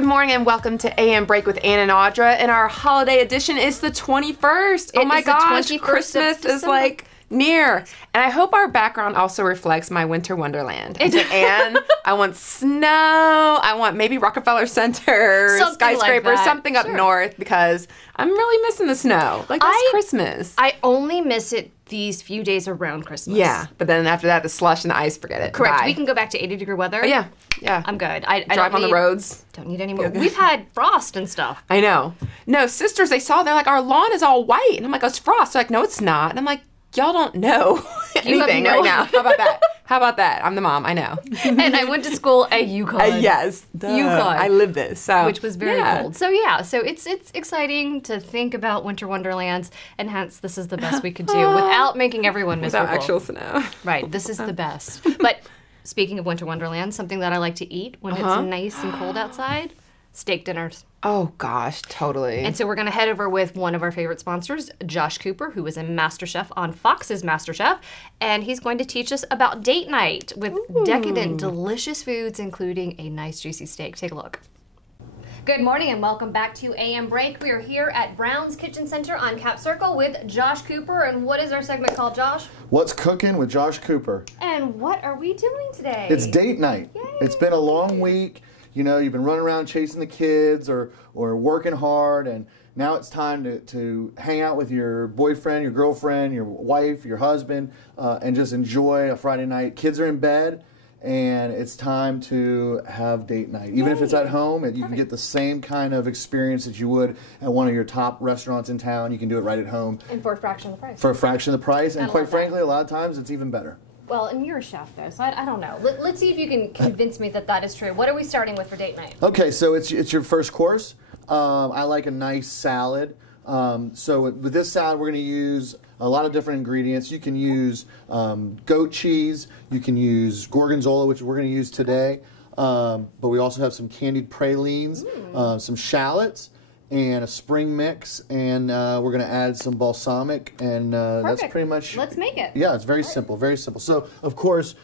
Good morning and welcome to AM Break with Ann and Audra. And our holiday edition is the 21st. Oh my gosh, Christmas is like near. And I hope our background also reflects my winter wonderland. It's like, Ann, I want snow. I want maybe Rockefeller Center, skyscraper, like something up north because I'm really missing the snow. Like that's Christmas. I only miss it these few days around Christmas. Yeah, but then after that, the slush and the ice, forget it. Correct. Bye. We can go back to 80-degree weather. Oh, yeah. I'm good. I drive on the roads. Don't need any more. We've had frost and stuff. I know. No, sisters, they're like, our lawn is all white. And I'm like, oh, it's frost. They're like, no, it's not. And I'm like, y'all don't know anything right now. How about that? How about that? I'm the mom. I know. And I went to school at UConn. Yes. UConn. I lived this. So. Which was very cold. So yeah, so it's exciting to think about winter wonderlands, and hence this is the best we could do without making everyone miserable. Without actual snow. Right. This is the best. But speaking of winter wonderlands, something that I like to eat when it's nice and cold outside, steak dinners. Oh gosh, totally. And so we're going to head over with one of our favorite sponsors, Josh Cooper, who is a MasterChef on Fox's MasterChef, and he's going to teach us about date night with decadent, delicious foods, including a nice juicy steak. Take a look. Good morning and welcome back to AM Break. We are here at Brown's Kitchen Center on Cap Circle with Josh Cooper. And what is our segment called, Josh? What's Cooking with Josh Cooper. And what are we doing today? It's date night. Yay. It's been a long week. You know, you've been running around chasing the kids or working hard, and now it's time to hang out with your boyfriend, your girlfriend, your wife, your husband, and just enjoy a Friday night. Kids are in bed, and it's time to have date night. Even if it's at home, you can get the same kind of experience that you would at one of your top restaurants in town. You can do it right at home. And for a fraction of the price. For a fraction of the price, and quite frankly, a lot of times it's even better. Well, and you're a chef, though, so I don't know. Let's see if you can convince me that that is true. What are we starting with for date night? Okay, so it's your first course. I like a nice salad. So with this salad, we're going to use a lot of different ingredients. You can use goat cheese. You can use gorgonzola, which we're going to use today. But we also have some candied pralines, some shallots, and a spring mix, and we're going to add some balsamic, and that's pretty much... Let's make it. Yeah, it's very simple, very simple. So, of course,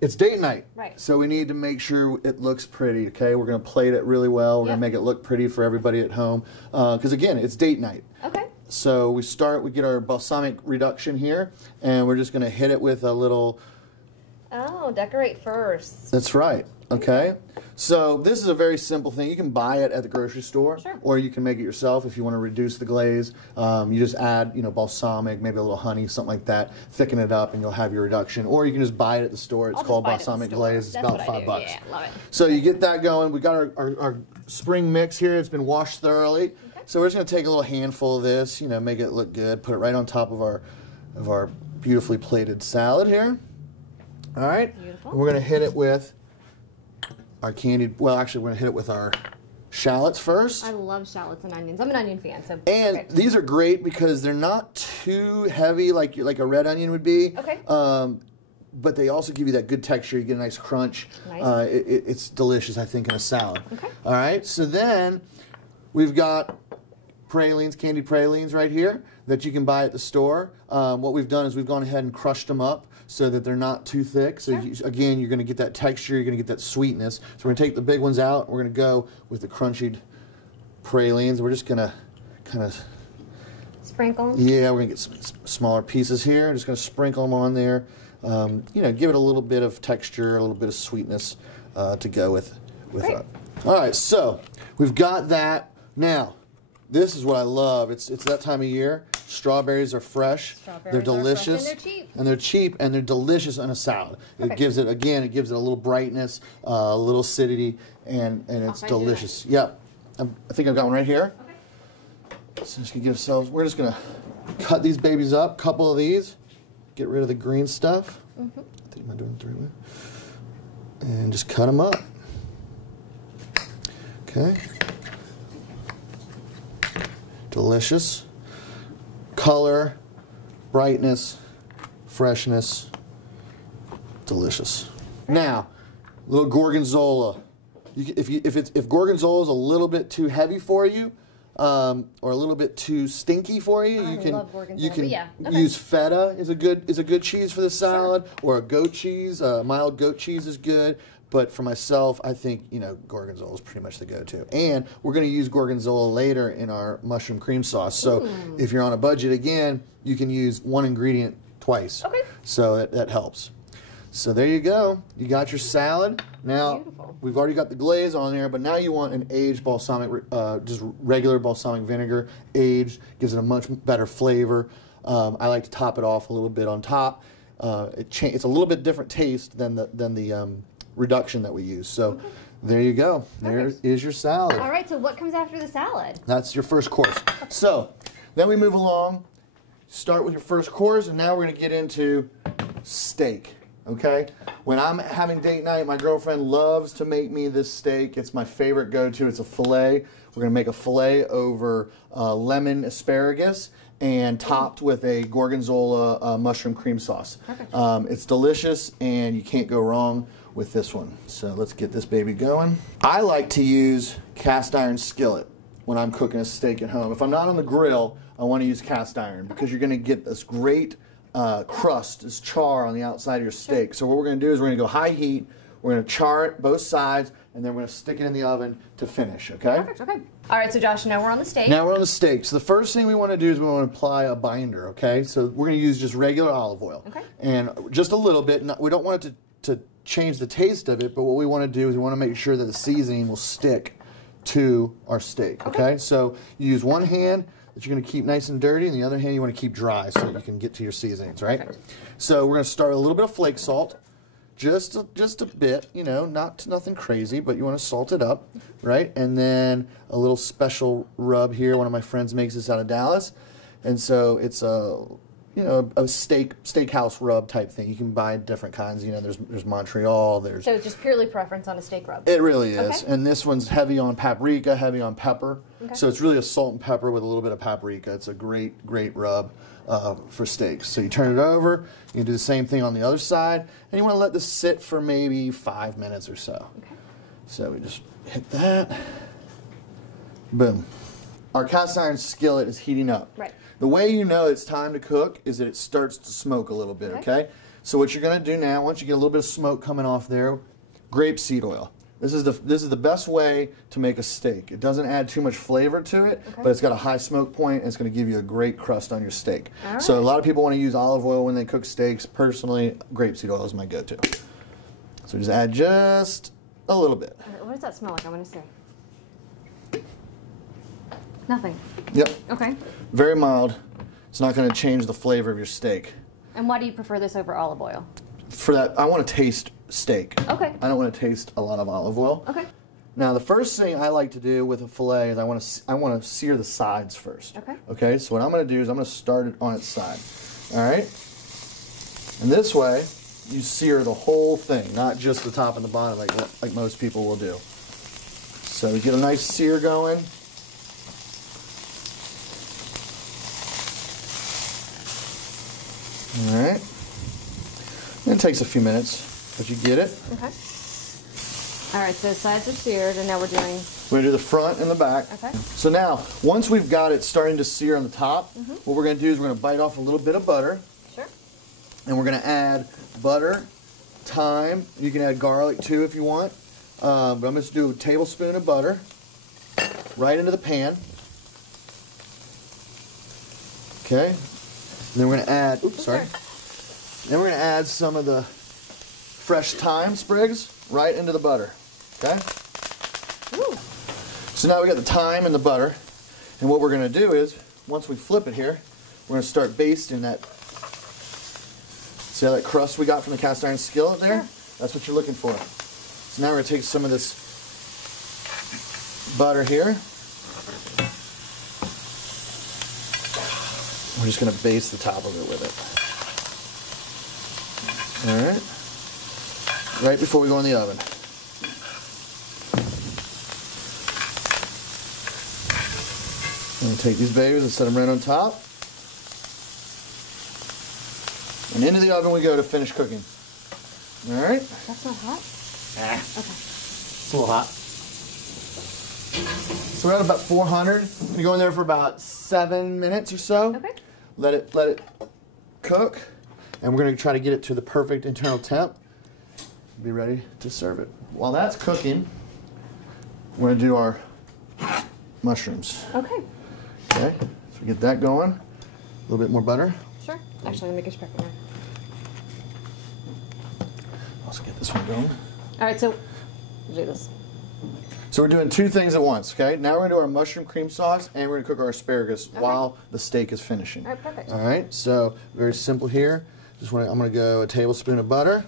it's date night. Right. So we need to make sure it looks pretty, okay? We're going to plate it really well. We're going to make it look pretty for everybody at home. Because, again, it's date night. Okay. So we get our balsamic reduction here, and we're just going to hit it with a little... Oh, decorate first. That's right. Okay. So this is a very simple thing. You can buy it at the grocery store, or you can make it yourself if you want to reduce the glaze. You just add, balsamic, maybe a little honey, something like that. Thicken it up, and you'll have your reduction. Or you can just buy it at the store. It's called balsamic glaze. It's about $5. Yeah, love it. So you get that going. We got our spring mix here. It's been washed thoroughly. Okay. So we're just going to take a little handful of this. Make it look good. Put it right on top of our beautifully plated salad here. All right. Beautiful. And we're going to hit it with our candied, we're going to hit it with our shallots first. I love shallots and onions. I'm an onion fan, so and these are great because they're not too heavy like a red onion would be. Okay. But they also give you that good texture. You get a nice crunch. Nice. It's delicious, I think, in a salad. Okay. All right. So then we've got pralines, candied pralines right here that you can buy at the store. What we've done is we've gone ahead and crushed them up so that they're not too thick. So again, you're going to get that texture, you're going to get that sweetness. So we're going to take the big ones out. We're going to go with the crunchy pralines. We're just going to kind of sprinkle. Yeah, we're going to get some smaller pieces here. I'm just going to sprinkle them on there. Give it a little bit of texture, a little bit of sweetness to go with that. All right, so we've got that. Now, this is what I love. It's that time of year. Strawberries are fresh. They're delicious. And they're cheap. And they're cheap, and they're delicious on a salad. It gives it, a little brightness, a little acidity, and it's delicious. Yep. I think I've got one right here. Okay. So we're just going to cut these babies up, couple of these, get rid of the green stuff. I think I'm doing it the right way. And just cut them up. Okay. Delicious. Color, brightness, freshness, delicious. Now, a little gorgonzola. If gorgonzola is a little bit too heavy for you, or a little bit too stinky for you, I love gorgonzola, you can yeah. Okay. use feta is a good cheese for the salad, or a goat cheese. Mild goat cheese is good. But for myself, I think, gorgonzola is pretty much the go-to. And we're going to use gorgonzola later in our mushroom cream sauce. So if you're on a budget, again, you can use one ingredient twice. Okay. So that helps. So there you go. You got your salad. Now, Beautiful. we've already got the glaze on there, but now you want an aged balsamic, just regular balsamic vinegar. Aged, gives it a much better flavor. I like to top it off a little bit on top. It's a little bit different taste than the reduction that we use. So there you go. There is your salad. All right, so what comes after the salad? That's your first course. So then we move along, start with your first course, and now we're going to get into steak. Okay? When I'm having date night, my girlfriend loves to make me this steak. It's my favorite go-to. It's a filet. We're going to make a filet over lemon asparagus and topped with a gorgonzola mushroom cream sauce. Perfect. It's delicious, and you can't go wrong with this one. So let's get this baby going. I like to use cast iron skillet when I'm cooking a steak at home. If I'm not on the grill, I want to use cast iron because you're going to get this great crust, this char on the outside of your steak. So what we're going to do is we're going to go high heat, we're going to char it both sides, and then we're going to stick it in the oven to finish, okay? Perfect, okay. All right, so Josh, now we're on the steak. Now we're on the steak. So the first thing we want to do is we want to apply a binder, okay? So we're going to use just regular olive oil. Okay. And just a little bit. We don't want it to change the taste of it, but what we want to do is we want to make sure that the seasoning will stick to our steak, okay? So you use one hand that you're going to keep nice and dirty, and the other hand you want to keep dry so you can get to your seasonings, right? Perfect. So we're going to start with a little bit of flake salt, just a bit, nothing crazy, but you want to salt it up, right? And then a little special rub here. One of my friends makes this out of Dallas, and so it's a steakhouse rub type thing. You can buy different kinds. There's Montreal. So it's just purely preference on a steak rub. It really is. Okay. And this one's heavy on paprika, heavy on pepper. Okay. So it's really a salt and pepper with a little bit of paprika. It's a great rub for steaks. So you turn it over. You can do the same thing on the other side. And you want to let this sit for maybe 5 minutes or so. Okay. So we just hit that. Boom. Our cast iron skillet is heating up. Right. The way you know it's time to cook is that it starts to smoke a little bit, okay? So what you're going to do now, once you get a little bit of smoke coming off there, grapeseed oil. This is the best way to make a steak. It doesn't add too much flavor to it, but it's got a high smoke point, and it's going to give you a great crust on your steak. All right. So a lot of people want to use olive oil when they cook steaks. Personally, grapeseed oil is my go-to. So just add just a little bit. What does that smell like? I want to say. Nothing. Yep. Okay. Very mild. It's not going to change the flavor of your steak. And why do you prefer this over olive oil? For that, I want to taste steak. Okay. I don't want to taste a lot of olive oil. Okay. Now, the first thing I like to do with a fillet is I want to sear the sides first. Okay. Okay. So what I'm going to do is I'm going to start it on its side. All right. And this way, you sear the whole thing, not just the top and the bottom like most people will do. So we get a nice sear going. All right. It takes a few minutes, but you get it. Okay. All right, so the sides are seared, and now we're doing... We're going to do the front and the back. Okay. So now, once we've got it starting to sear on the top, what we're going to do is we're going to bite off a little bit of butter. Sure. And we're going to add butter, thyme. You can add garlic too if you want. But I'm going to do a tablespoon of butter right into the pan. Okay. And then we're going to add, oops, sorry. Then we're going to add some of the fresh thyme sprigs right into the butter. Okay? Ooh. So now we got the thyme and the butter. And what we're going to do is, once we flip it here, we're going to start basting that. See how that crust we got from the cast iron skillet there? Sure. That's what you're looking for. So now we're going to take some of this butter here. We're just going to baste the top of it with it. All right. Right before we go in the oven. I'm going to take these babies and set them right on top. And into the oven we go to finish cooking. All right. That's not hot? Okay. It's a little hot. So we're at about 400. I'm gonna go in there for about 7 minutes or so. Okay. Let it cook, and we're gonna try to get it to the perfect internal temp. Be ready to serve it. While that's cooking, we're gonna do our mushrooms. Okay. Okay, so we get that going. A little bit more butter. Sure. Actually, let me get you back in there. Also get this one going. All right, so we'll do this. So we're doing 2 things at once, okay? Now we're gonna do our mushroom cream sauce, and we're gonna cook our asparagus while the steak is finishing. All right, perfect. All right, so very simple here. I'm gonna go a tablespoon of butter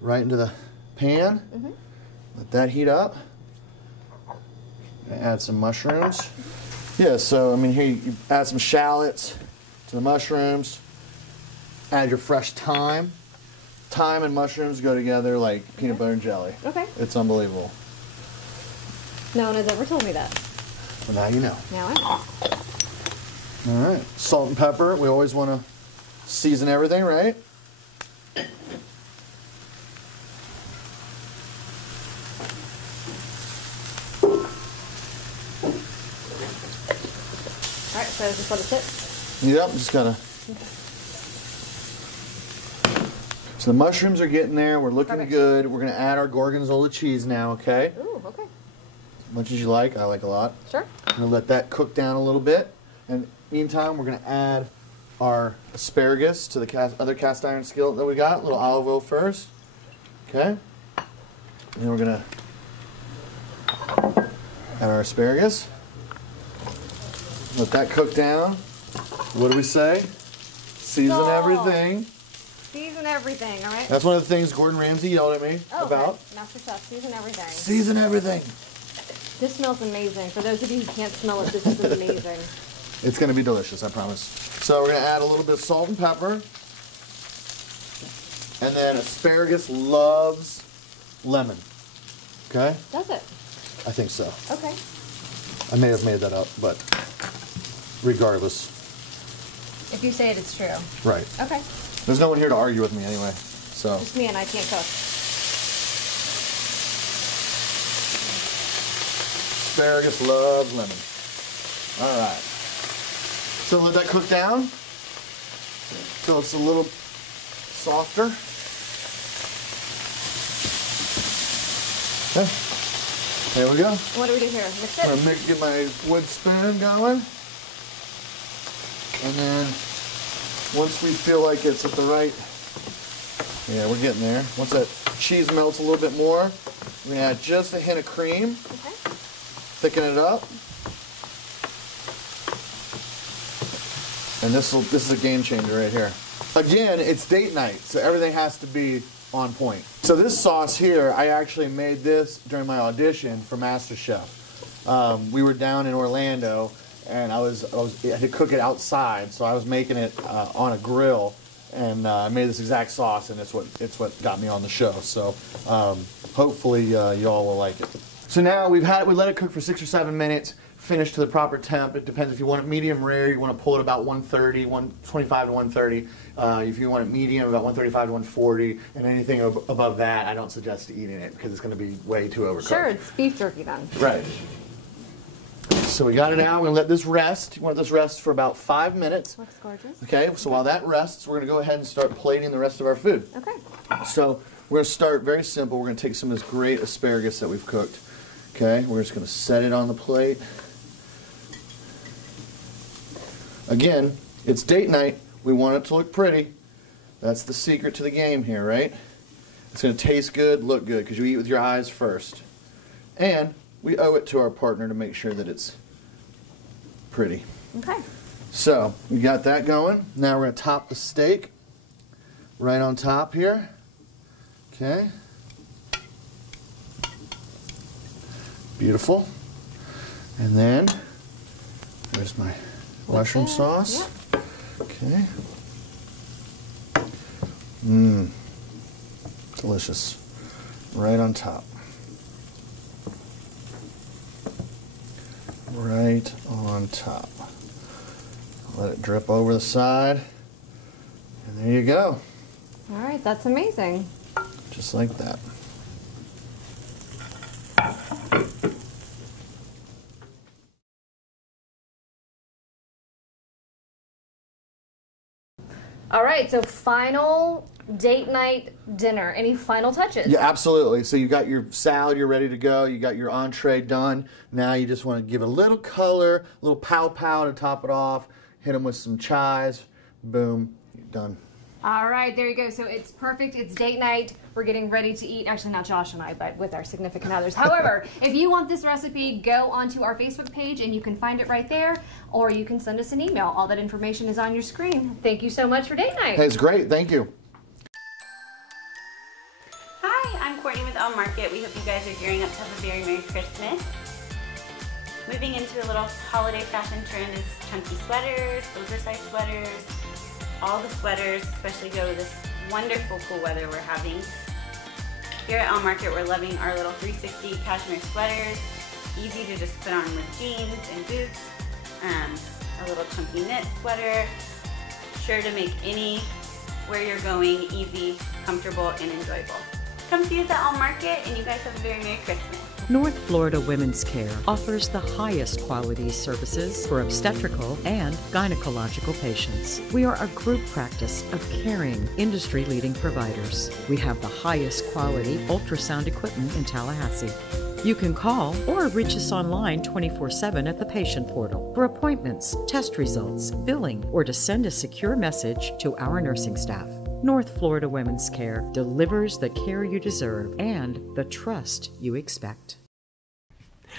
right into the pan. Let that heat up. Add some mushrooms. Yeah, so I mean here you add some shallots to the mushrooms. Add your fresh thyme. Thyme and mushrooms go together like peanut butter and jelly. Okay. It's unbelievable. No one has ever told me that. Well, now you know. Now I know. All right, salt and pepper. We always want to season everything, right? All right, so just let it sit. Yep, just gotta. So the mushrooms are getting there. We're looking Perfect. good. We're gonna add our gorgonzola cheese now, okay? Ooh, okay. As much as you like. I like a lot. Sure. I'm gonna let that cook down a little bit. And meantime, we're gonna add our asparagus to the other cast iron skillet that we got. A little olive oil first. Okay. And then we're gonna add our asparagus. Let that cook down. What do we say? Season Salt. everything. Season everything, all right? That's one of the things Gordon Ramsay yelled at me about. Okay. Master Chef, season everything. Season everything. This smells amazing. For those of you who can't smell it, this is amazing. It's going to be delicious, I promise. So we're going to add a little bit of salt and pepper. And then asparagus loves lemon. Okay? Does it? I think so. Okay. I may have made that up, but regardless. If you say it, it's true. Right. Okay. There's no one here to argue with me anyway. So. Just me and I can't cook. Asparagus loves lemon. All right. So let that cook down till it's a little softer. Okay. There we go. What do we do here? Mix I'm it? gonna get my wood spoon going. And then once we feel like it's at the right, yeah, we're getting there. Once that cheese melts a little bit more, we're gonna add just a hint of cream. Okay. Thicken it up. And this is a game changer right here. Again, it's date night, so everything has to be on point. So this sauce here, I actually made this during my audition for MasterChef. We were down in Orlando, and I had to cook it outside, so I was making it on a grill, and I made this exact sauce, and it's what got me on the show. So hopefully y'all will like it. So now we let it cook for 6 or 7 minutes. Finished to the proper temp. It depends if you want it medium rare, you want to pull it about 130, 125 to 130. If you want it medium, about 135 to 140. And anything above that, I don't suggest eating it because it's going to be way too overcooked. Sure, it's beef jerky then. Right. So we got it out. We're going to let this rest. You want this rest for about 5 minutes. Looks gorgeous. Okay, so while that rests, we're going to go ahead and start plating the rest of our food. Okay. So we're going to start very simple. We're going to take some of this great asparagus that we've cooked. Okay, we're just going to set it on the plate. Again, it's date night. We want it to look pretty. That's the secret to the game here, right? It's going to taste good, look good, because you eat with your eyes first. And we owe it to our partner to make sure that it's pretty. Okay. So, we got that going. Now we're going to top the steak right on top here. Okay. Beautiful. And then, there's my mushroom sauce. Yep. Okay. Mmm. Delicious. Right on top. Right on top. Let it drip over the side. And there you go. All right, that's amazing. Just like that. right, so final date night dinner. Any final touches? Yeah, absolutely. So you got your salad, you're ready to go. You got your entree done. Now you just want to give it a little color, a little pow-pow to top it off. Hit them with some chives. Boom, you're done. All right, there you go. So it's perfect. It's date night. We're getting ready to eat. Actually, not Josh and I, but with our significant others. However, if you want this recipe, go onto our Facebook page and you can find it right there, or you can send us an email. All that information is on your screen. Thank you so much for date night. Hey, it's great. Thank you. Hi, I'm Courtney with Elle Market. We hope you guys are gearing up to have a very Merry Christmas. Moving into a little holiday fashion trend is chunky sweaters, oversized sweaters. All the sweaters especially go with this wonderful cool weather we're having. Here at Elle Market, we're loving our little 360 cashmere sweaters. Easy to just put on with jeans and boots. A little chunky knit sweater. Sure to make anywhere you're going easy, comfortable, and enjoyable. Come see us at Elle Market, and you guys have a very Merry Christmas. North Florida Women's Care offers the highest quality services for obstetrical and gynecological patients. We are a group practice of caring, industry-leading providers. We have the highest quality ultrasound equipment in Tallahassee. You can call or reach us online 24/7 at the patient portal for appointments, test results, billing, or to send a secure message to our nursing staff. North Florida Women's Care delivers the care you deserve and the trust you expect.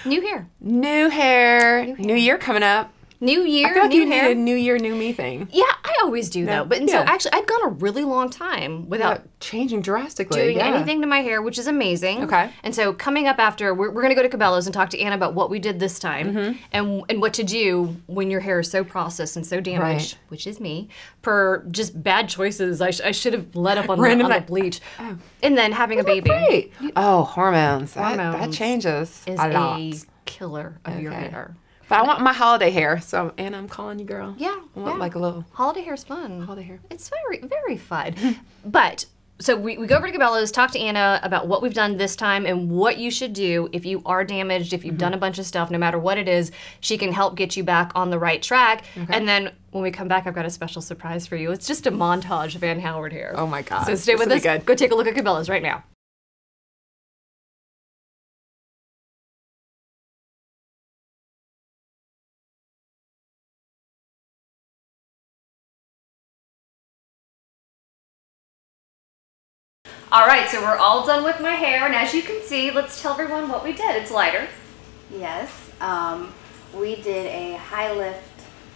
New hair. New hair. New year coming up. New year, I feel like new you hair. need a new year, new me thing. Yeah, I always do though. But so actually, I've gone a really long time without changing drastically, doing anything to my hair, which is amazing. Okay. And so coming up after, we're going to go to Cabela's and talk to Anna about what we did this time and what to do when your hair is so processed and so damaged, which is me, per just bad choices. I should have let up on the bleach. Oh. And then having a baby. Great. Oh, hormones. Hormones that changes is a lot. a killer of your hair. But I want my holiday hair, so Anna, I'm calling you, girl. Yeah, I want like a little holiday hair's fun. holiday hair. It's very, very fun. But so we go over to Cabela's, talk to Anna about what we've done this time and what you should do if you are damaged, if you've done a bunch of stuff, no matter what it is. She can help get you back on the right track. Okay. And then when we come back, I've got a special surprise for you. It's just a montage of Ann Howard hair. Oh my God. So stay with us. Go take a look at Cabela's right now. All right, so we're all done with my hair, and as you can see, let's tell everyone what we did. It's lighter. Yes, we did a high lift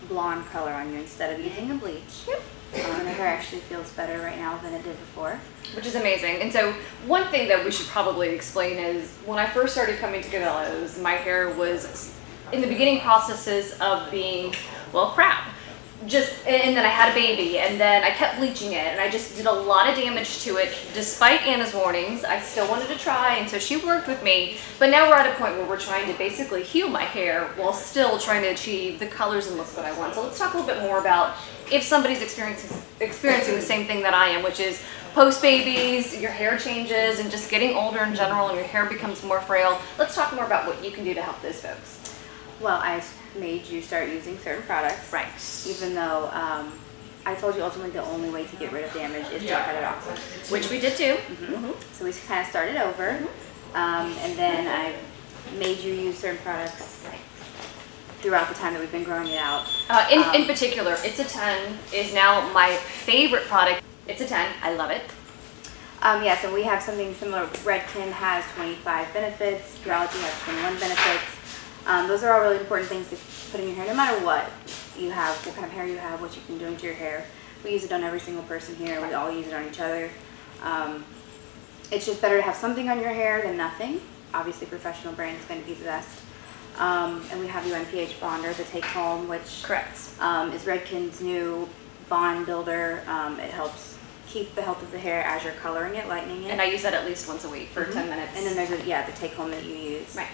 blonde color on you instead of using a bleach. Yep. And the hair actually feels better right now than it did before. Which is amazing. And so one thing that we should probably explain is when I first started coming to Cabela's, my hair was in the beginning processes of being, well, crap. And then I had a baby, and then I kept bleaching it, and I just did a lot of damage to it. Despite Anna's warnings, I still wanted to try, and so she worked with me. But now we're at a point where we're trying to basically heal my hair while still trying to achieve the colors and looks that I want. So let's talk a little bit more about if somebody's experiencing the same thing that I am, which is post-babies, your hair changes, and just getting older in general, and your hair becomes more frail. Let's talk more about what you can do to help those folks. Well, I made you start using certain products. Right. Even though I told you ultimately the only way to get rid of damage is to cut it off. Which we did too. So we kind of started over. And then I made you use certain products throughout the time that we've been growing it out. In particular, It's a 10 is now my favorite product. It's a 10. I love it. Yeah, so we have something similar. Redken has 25 benefits. Pureology has 21 benefits. Those are all really important things to put in your hair, no matter what you have, what kind of hair you have, what you've been doing to your hair. We use it on every single person here. We all use it on each other. It's just better to have something on your hair than nothing. Obviously, professional brand is going to be the best. And we have the UNPH Bonder, the Take Home, which is Redken's new bond builder. It helps keep the health of the hair as you're coloring it, lightening it. And I use that at least once a week for 10 minutes. And then there's the Take Home that you use. Right.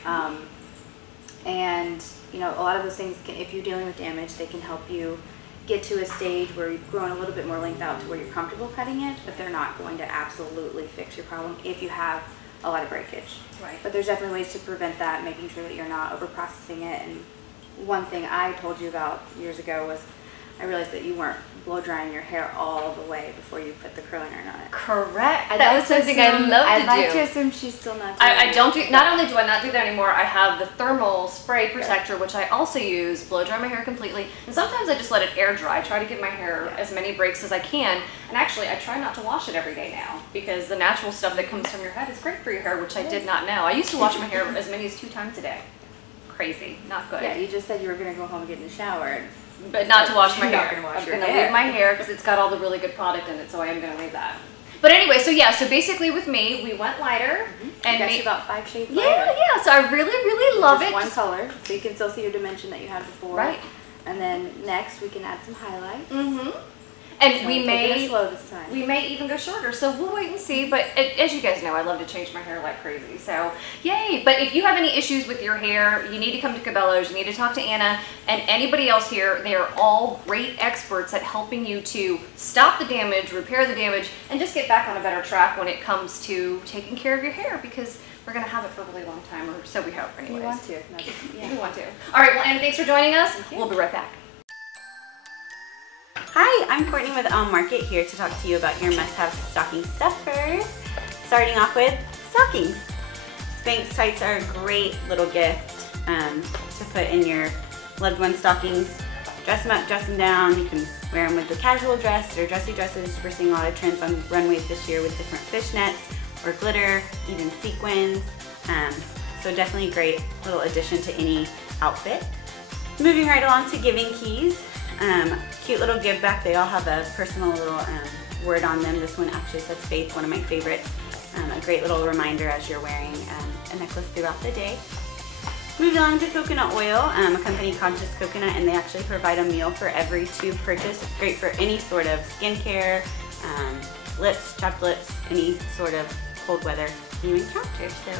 And you know, a lot of those things, if you're dealing with damage, they can help you get to a stage where you've grown a little bit more length out to where you're comfortable cutting it, but they're not going to absolutely fix your problem if you have a lot of breakage. Right. But there's definitely ways to prevent that, making sure that you're not over processing it. And one thing I told you about years ago was I realized that you weren't blow drying your hair all the way before you put the curling iron on it. Correct. That was something I love to do. I'd like to assume she's still not doing I don't do, not only do I not do that anymore, I have the thermal spray protector, which I also use, blow dry my hair completely. And sometimes I just let it air dry. I try to give my hair as many breaks as I can. And actually, I try not to wash it every day now, because the natural stuff that comes from your head is great for your hair, which I did not know. I used to wash my hair as many as 2 times a day. Crazy. Not good. Yeah, you just said you were going to go home and get in the shower. But not to wash my hair. I'm going to leave my hair because it's got all the really good product in it, so I am going to leave that. But anyway, so yeah, so basically with me, we went lighter. And got you about 5 shades lighter. Yeah, so I really love it. One color, so you can still see your dimension that you had before. Right. And then next, we can add some highlights. Mm-hmm. And so we may slow this time. We may even go shorter, so we'll wait and see. But as you guys know, I love to change my hair like crazy. So yay! But if you have any issues with your hair, you need to come to Cabela's. You need to talk to Anna and anybody else here. They are all great experts at helping you to stop the damage, repair the damage, and just get back on a better track when it comes to taking care of your hair, because we're going to have it for a really long time, or so we hope anyways. We want to. Yeah, we want to. All right, well, Anna, thanks for joining us. We'll be right back. Hi, I'm Courtney with Elm Market, here to talk to you about your must-have stocking stuffers. Starting off with stockings. Spanx tights are a great little gift to put in your loved one's stockings. Dress them up, dress them down. You can wear them with the casual dress or dressy dresses. We're seeing a lot of trends on runways this year with different fishnets or glitter, even sequins. So definitely a great little addition to any outfit. Moving right along to giving keys. Cute little give back. They all have a personal little word on them. This one actually says Faith, one of my favorites. A great little reminder as you're wearing a necklace throughout the day. Moving along to coconut oil, a company Conscious Coconut, and they actually provide a meal for every tube purchase. It's great for any sort of skincare, lips, chapped lips, any sort of cold weather you encounter. So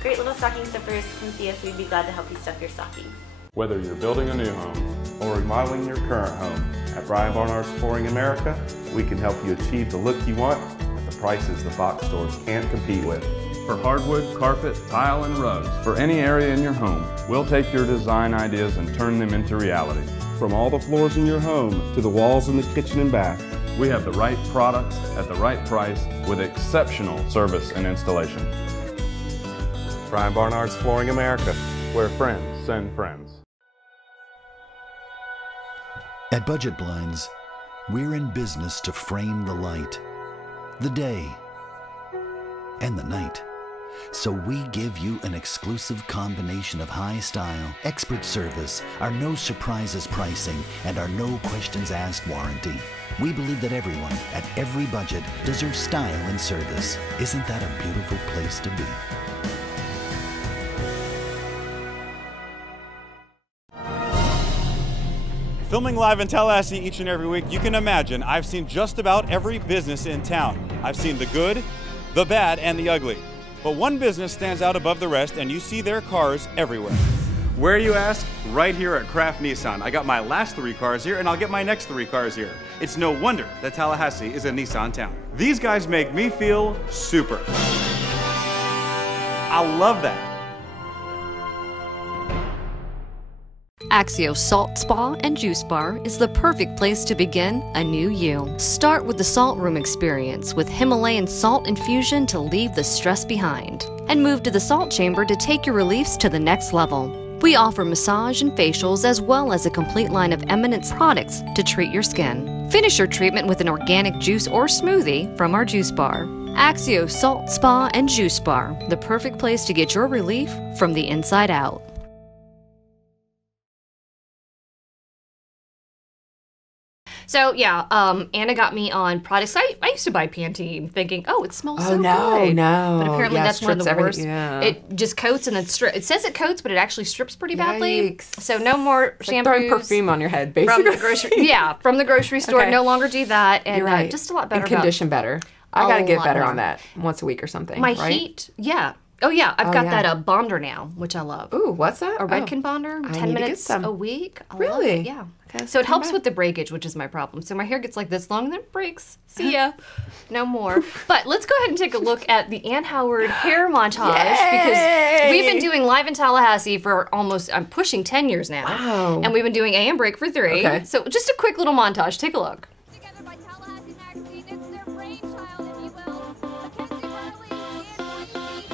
great little stocking stuffers. Come see us. We'd be glad to help you stuff your stockings. Whether you're building a new home or remodeling your current home, at Brian Barnard's Flooring America, we can help you achieve the look you want at the prices the box stores can't compete with. For hardwood, carpet, tile, and rugs, for any area in your home, we'll take your design ideas and turn them into reality. From all the floors in your home to the walls in the kitchen and bath, we have the right products at the right price with exceptional service and installation. Brian Barnard's Flooring America, where friends send friends. At Budget Blinds, we're in business to frame the light, the day, and the night. So we give you an exclusive combination of high style, expert service, our no surprises pricing, and our no questions asked warranty. We believe that everyone, at every budget, deserves style and service. Isn't that a beautiful place to be? Filming live in Tallahassee each and every week, you can imagine I've seen just about every business in town. I've seen the good, the bad, and the ugly. But one business stands out above the rest, and you see their cars everywhere. Where, you ask? Right here at Craft Nissan. I got my last 3 cars here, and I'll get my next 3 cars here. It's no wonder that Tallahassee is a Nissan town. These guys make me feel super. I love that. Axio Salt Spa and Juice Bar is the perfect place to begin a new you. Start with the Salt Room experience with Himalayan salt infusion to leave the stress behind, and move to the Salt Chamber to take your reliefs to the next level. We offer massage and facials as well as a complete line of Eminence products to treat your skin. Finish your treatment with an organic juice or smoothie from our juice bar. Axio Salt Spa and Juice Bar, the perfect place to get your relief from the inside out. So yeah, Anna got me on products. I used to buy Pantene thinking, oh, it smells so good. No. But apparently that's one of the worst. Yeah. It just coats and then strips. It says it coats, but it actually strips pretty badly. Yikes. So no more shampoos. Like throwing perfume on your head, basically. From the grocery, from the grocery store. Okay. No longer do that. And You're right. Just a lot better. And condition better. I got to get better more on that once a week or something. My right? heat, yeah. Oh yeah, I've got that Bonder now, which I love. Ooh, what's that? A Redken Bonder, 10 minutes a week. I love Really? it. Yeah. So it helps with the breakage, which is my problem. So my hair gets like this long and then it breaks. See ya. No more. But let's go ahead and take a look at the Ann Howard hair montage because we've been doing Live in Tallahassee for almost, I'm pushing 10 years now. Wow. And we've been doing AM Break for 3. Okay. So just a quick little montage. Take a look. Together by Tallahassee Magazine, it's their brainchild, if you will. Mackenzie Burley and Mikey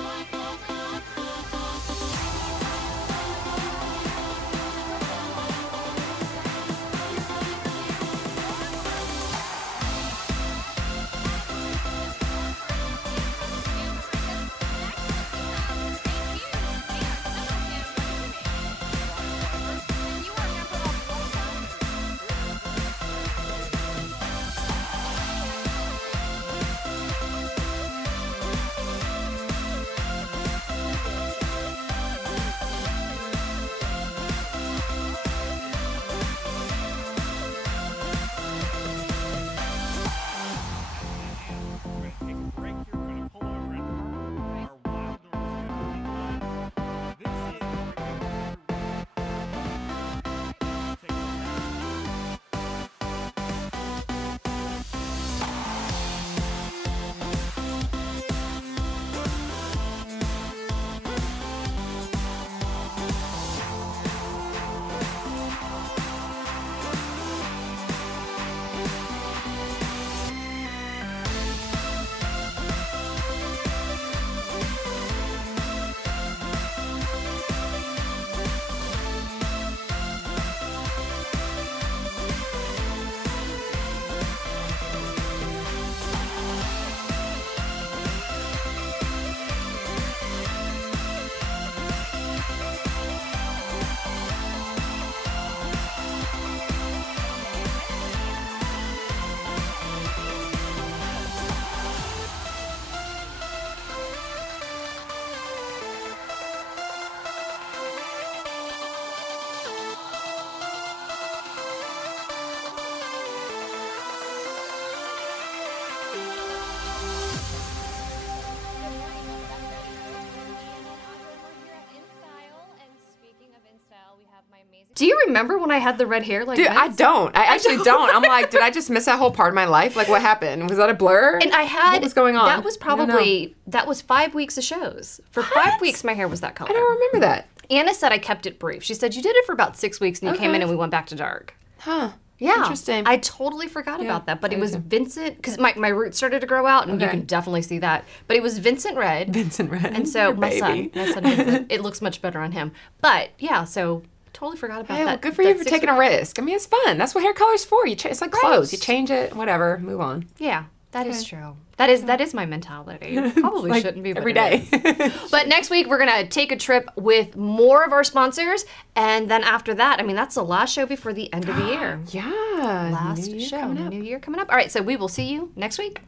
Do you remember when I had the red hair like Dude, this? I don't. I actually don't. I'm like, did I just miss that whole part of my life? Like, what happened? Was that a blur? And I had... What was going on? That was probably... That was 5 weeks of shows. For 5 weeks, my hair was that color. I don't remember that. Anna said I kept it brief. She said, you did it for about 6 weeks and you came in and we went back to dark. Huh. Yeah. Interesting. I totally forgot about that. But it was Vincent, because my roots started to grow out and you can definitely see that. But it was Vincent Red. Vincent Red. And so Your my baby. son Vincent, it looks much better on him. But yeah, so totally forgot about Yeah, that. well, good for you for taking a risk. I mean, it's fun. That's what hair color's for. It's like clothes. You Right. change it, whatever, move on. Yeah, that is true. That is my mentality. Probably Like shouldn't be, but every it day. is. But next week we're gonna take a trip with more of our sponsors, and then after that, I mean, that's the last show before the end of the year. Yeah. Last New Year show, coming up. New Year coming up. All right, so we will see you next week.